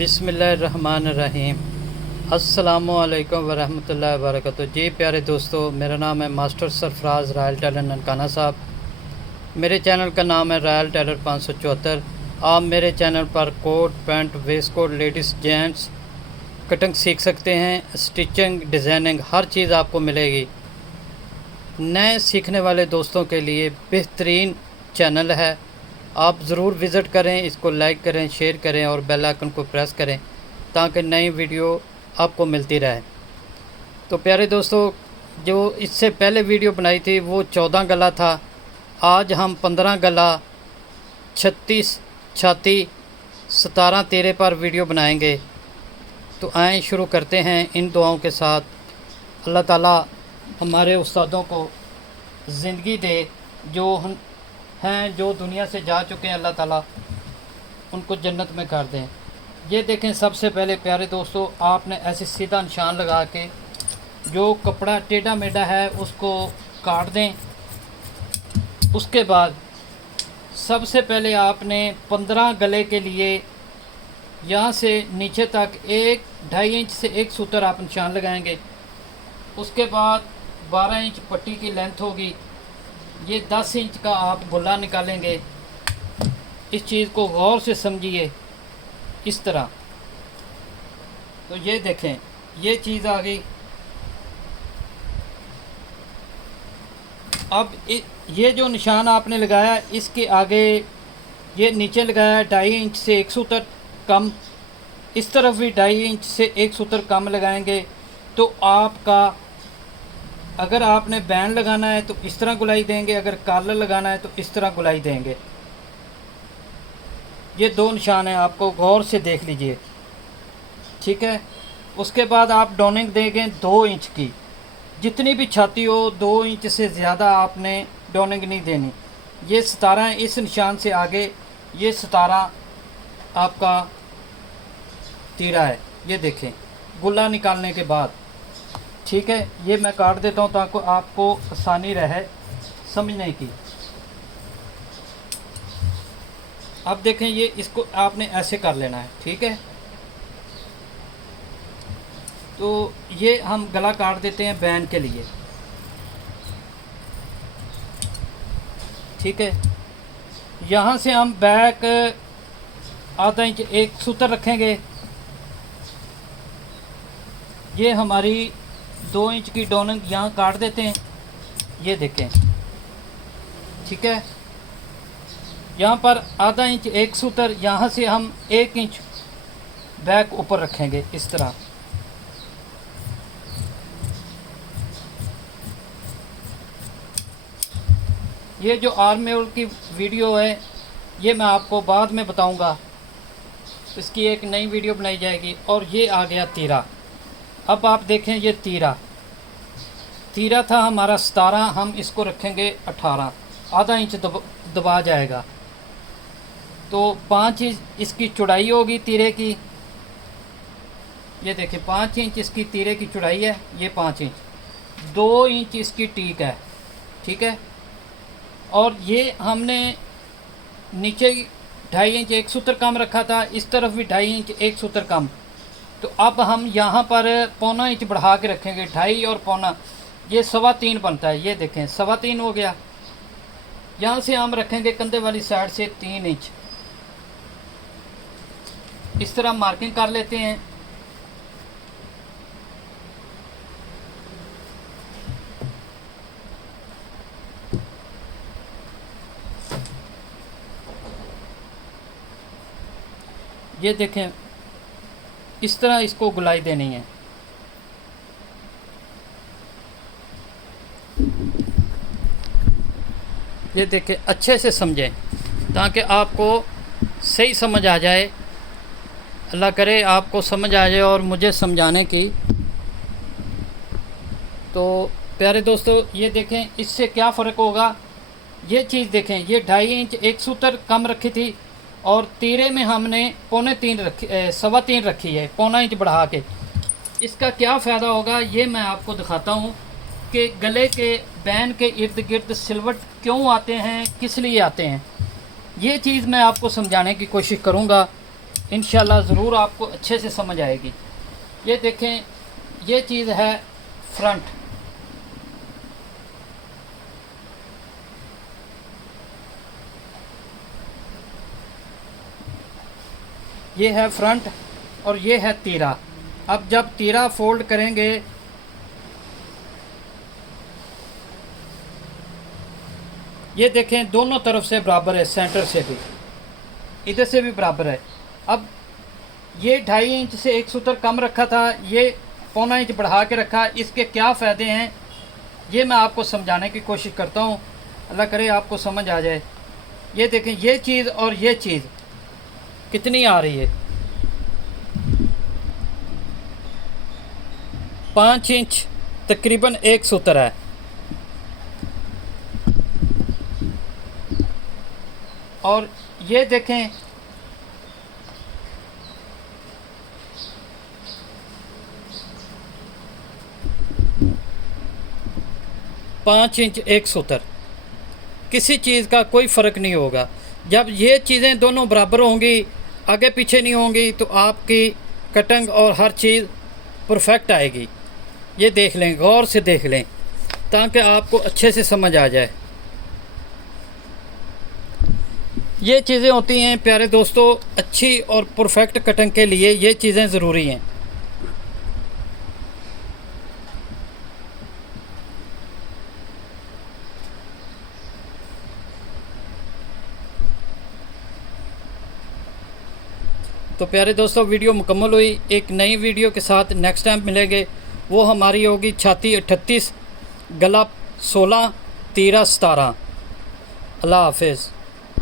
बिस्मिल्लाहिर्रहमानिर्रहीम। अस्सलामुअलैकुम वरहमतुल्लाहि वबरकातुहू। जी प्यारे दोस्तों, मेरा नाम है master Sarfaraz royal tailor Nankana Sahib. मेरे चैनल का नाम है रॉयल टेलर 574। आप मेरे चैनल पर coat pant waistcoat ladies gents cutting सीख सकते हैं। स्टिचिंग डिज़ाइनिंग हर चीज़ आपको मिलेगी। नए सीखने वाले दोस्तों के लिए बेहतरीन चैनल है। आप ज़रूर विज़िट करें, इसको लाइक करें, शेयर करें और बेल आइकन को प्रेस करें ताकि नई वीडियो आपको मिलती रहे। तो प्यारे दोस्तों, जो इससे पहले वीडियो बनाई थी वो 14 गला था। आज हम 15 गला, 36 छाती, 17 तेरे पर वीडियो बनाएंगे। तो आएँ शुरू करते हैं इन दुआओं के साथ। अल्लाह ताला हमारे उस्तादों को ज़िंदगी दे, जो हैं जो दुनिया से जा चुके हैं, अल्लाह ताला उनको जन्नत में कर दें। ये देखें, सबसे पहले प्यारे दोस्तों, आपने ऐसे सीधा निशान लगा के जो कपड़ा टेढ़ा मेढ़ा है उसको काट दें। उसके बाद सबसे पहले आपने 15 गले के लिए यहाँ से नीचे तक 1-2.5 इंच से एक सूत्र आप निशान लगाएंगे। उसके बाद 12 इंच पट्टी की लेंथ होगी। ये 10 इंच का आप गोला निकालेंगे। इस चीज़ को गौर से समझिए इस तरह। तो ये देखें, ये चीज़ आ गई। अब ये जो निशान आपने लगाया, इसके आगे ये नीचे लगाया 2.5 इंच से एक सूत्र कम, इस तरफ भी 2.5 इंच से एक सूत्र कम लगाएंगे। तो आपका, अगर आपने बैंड लगाना है तो इस तरह गुलाई देंगे, अगर कॉलर लगाना है तो इस तरह गुलाई देंगे। ये 2 निशान हैं, आपको गौर से देख लीजिए, ठीक है। उसके बाद आप डोनिंग देंगे 2 इंच की। जितनी भी छाती हो 2 इंच से ज़्यादा आपने डोनिंग नहीं देनी। ये 17 है, इस निशान से आगे ये 17 आपका तीरा है। ये देखें गुल्ला निकालने के बाद, ठीक है। ये मैं काट देता हूँ ताकि आपको आसानी रहे समझने की। अब देखें, ये इसको आपने ऐसे कर लेना है, ठीक है। तो ये हम गला काट देते हैं बैंड के लिए, ठीक है। यहाँ से हम बैक आधा इंच एक सूत्र रखेंगे। ये हमारी 2 इंच की डोनिंग यहाँ काट देते हैं। ये देखें, ठीक है। यहाँ पर आधा इंच एक सूत्र, यहाँ से हम 1 इंच बैक ऊपर रखेंगे इस तरह। ये जो आर्म होल की वीडियो है ये मैं आपको बाद में बताऊंगा, इसकी एक नई वीडियो बनाई जाएगी। और ये आ गया तीरा। अब आप देखें, ये तीरा था हमारा 17, हम इसको रखेंगे 18, आधा इंच दबा जाएगा। तो 5 इंच इसकी चौड़ाई होगी तीरे की। ये देखें, 5 इंच इसकी तीरे की चौड़ाई है, ये 5 इंच। 2 इंच इसकी टीक है, ठीक है। और ये हमने नीचे 2.5 इंच एक सूत्र कम रखा था, इस तरफ भी 2.5 इंच एक सूत्र कम। तो अब हम यहाँ पर 1.25 इंच बढ़ा के रखेंगे। 2.5 और 1.25, ये 3.25 बनता है। ये देखें 3.25 हो गया। यहाँ से हम रखेंगे कंधे वाली साइड से 3 इंच, इस तरह मार्किंग कर लेते हैं। ये देखें, इस तरह इसको गुलाई देनी है। ये देखें, अच्छे से समझें ताकि आपको सही समझ आ जाए। अल्लाह करे आपको समझ आ जाए और मुझे समझाने की। तो प्यारे दोस्तों, ये देखें इससे क्या फ़र्क होगा। ये चीज़ देखें, ये 2.5 इंच एक सूत्र कम रखी थी और तीरे में हमने 3.25 रखी, 3.25 रखी है, 1.25 इंच बढ़ा के। इसका क्या फ़ायदा होगा ये मैं आपको दिखाता हूँ कि गले के बैन के इर्द गिर्द सिलवट क्यों आते हैं, किस लिए आते हैं। ये चीज़ मैं आपको समझाने की कोशिश करूँगा। इंशाल्लाह ज़रूर आपको अच्छे से समझ आएगी। ये देखें, ये चीज़ है फ्रंट, ये है फ्रंट और ये है तीरा। अब जब तीरा फोल्ड करेंगे, ये देखें दोनों तरफ से बराबर है, सेंटर से भी, इधर से भी बराबर है। अब ये 2.5 इंच से एक सूत्र कम रखा था, ये 1.25 इंच बढ़ा के रखा। इसके क्या फ़ायदे हैं ये मैं आपको समझाने की कोशिश करता हूँ, अल्लाह करे आपको समझ आ जाए। ये देखें, ये चीज़ और ये चीज़ कितनी आ रही है, 5 इंच तकरीबन एक सूत्र है। और ये देखें, पाँच इंच एक सूत्र, किसी चीज़ का कोई फ़र्क नहीं होगा। जब ये चीज़ें दोनों बराबर होंगी, आगे पीछे नहीं होंगी, तो आपकी कटिंग और हर चीज़ परफेक्ट आएगी। ये देख लें, गौर से देख लें ताकि आपको अच्छे से समझ आ जाए। ये चीज़ें होती हैं प्यारे दोस्तों, अच्छी और परफेक्ट कटिंग के लिए ये चीज़ें ज़रूरी हैं। तो प्यारे दोस्तों, वीडियो मुकम्मल हुई। एक नई वीडियो के साथ नेक्स्ट टाइम मिलेंगे। वो हमारी होगी छाती 38, गला 16, तीरा 17। अल्लाह हाफिज़।